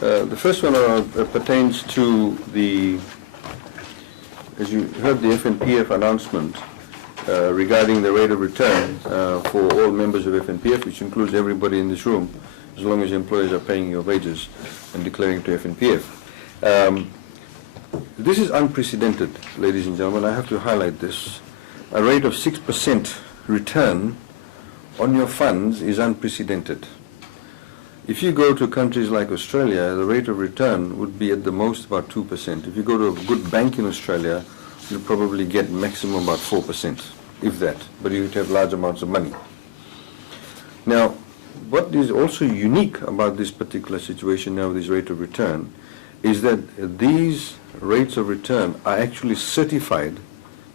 The first one pertains to as you heard, the FNPF announcement regarding the rate of return for all members of FNPF, which includes everybody in this room, as long as employers are paying your wages and declaring to FNPF. This is unprecedented, ladies and gentlemen. I have to highlight this. A rate of 6% return on your funds is unprecedented. If you go to countries like Australia, the rate of return would be at the most about 2%. If you go to a good bank in Australia, you'll probably get maximum about 4%, if that, but you would have large amounts of money. Now, what is also unique about this particular situation now with this rate of return is that these rates of return are actually certified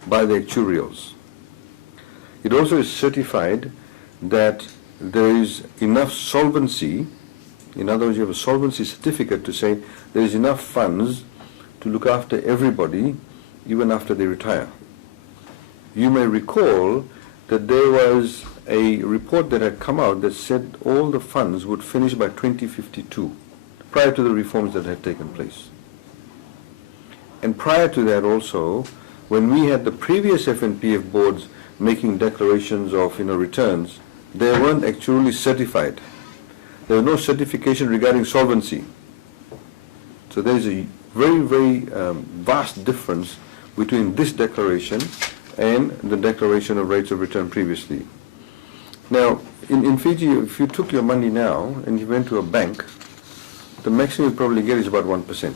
by the actuarials. It also is certified that there is enough solvency. In other words, you have a solvency certificate to say there is enough funds to look after everybody even after they retire. You may recall that there was a report that had come out that said all the funds would finish by 2052, prior to the reforms that had taken place. And prior to that also, when we had the previous FNPF boards making declarations of returns, they weren't actually certified. There was no certification regarding solvency. So there is a very, very vast difference between this declaration and the declaration of rates of return previously. Now, in Fiji, if you took your money now and you went to a bank, the maximum you probably get is about 1%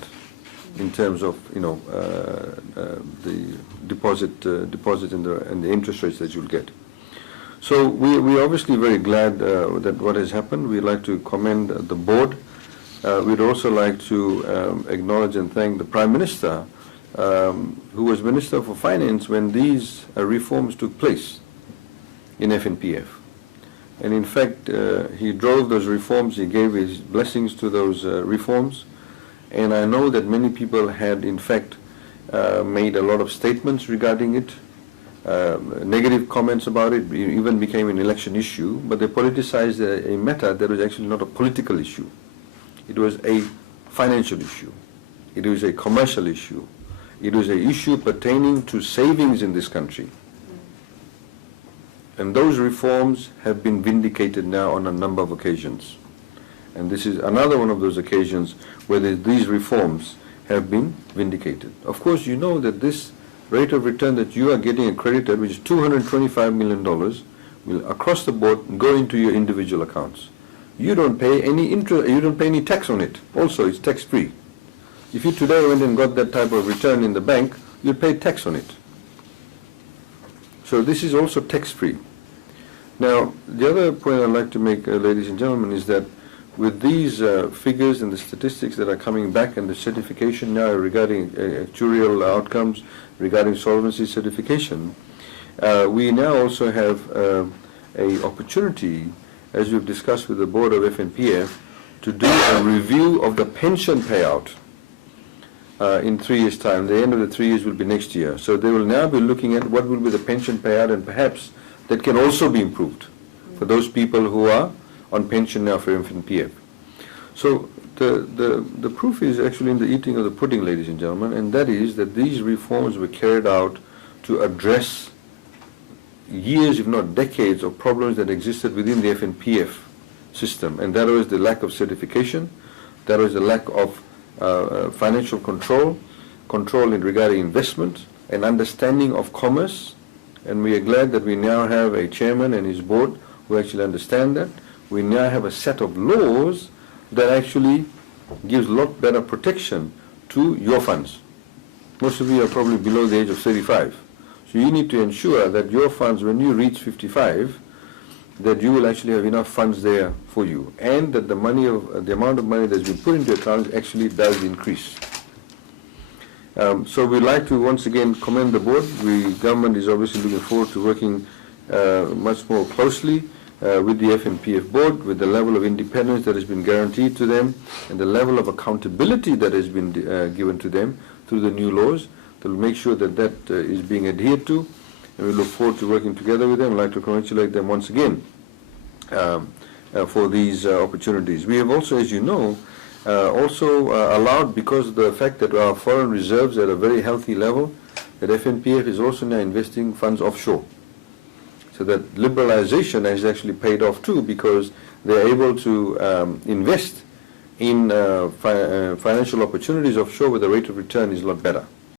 in terms of the deposit and the interest rates that you'll get. So we're obviously very glad that what has happened. We'd like to commend the board. We'd also like to acknowledge and thank the Prime Minister, who was Minister for Finance when these reforms took place in FNPF. And in fact, he drove those reforms, he gave his blessings to those reforms. And I know that many people had in fact made a lot of statements regarding it, negative comments about it. It even became an election issue, but they politicized a matter that was actually not a political issue. It was a financial issue. It was a commercial issue. It was an issue pertaining to savings in this country. And those reforms have been vindicated now on a number of occasions. And this is another one of those occasions where these reforms have been vindicated. Of course, you know that this rate of return that you are getting accredited, which is $225 million, will across the board go into your individual accounts. You don't pay any interest, you don't pay any tax on it. Also, it's tax-free. If you today went and got that type of return in the bank, you'd pay tax on it. So this is also tax-free. Now, the other point I'd like to make, ladies and gentlemen, is that with these figures and the statistics that are coming back and the certification now regarding actuarial outcomes, regarding solvency certification, we now also have an opportunity, as we've discussed with the board of FNPF, to do a review of the pension payout in 3 years' time. The end of the 3 years will be next year. So they will now be looking at what will be the pension payout, and perhaps that can also be improved for those people who are on pension now for FNPF. So the proof is actually in the eating of the pudding, ladies and gentlemen, and that is that these reforms were carried out to address years, if not decades, of problems that existed within the FNPF system, and that was the lack of certification, that was the lack of financial control in regarding investment, and understanding of commerce. And we are glad that we now have a chairman and his board who actually understand that. We now have a set of laws that actually gives a lot better protection to your funds. Most of you are probably below the age of 35. So you need to ensure that your funds, when you reach 55, that you will actually have enough funds there for you, and that the amount of money that's been put into accounts actually does increase. So we'd like to once again commend the board. The government is obviously looking forward to working much more closely with the FNPF board, with the level of independence that has been guaranteed to them, and the level of accountability that has been given to them through the new laws, to make sure that that is being adhered to. And we look forward to working together with them. I'd like to congratulate them once again for these opportunities. We have also, as you know, allowed, because of the fact that our foreign reserves are at a very healthy level, that FNPF is also now investing funds offshore. So that liberalization has actually paid off too, because they're able to invest in financial opportunities offshore where the rate of return is a lot better.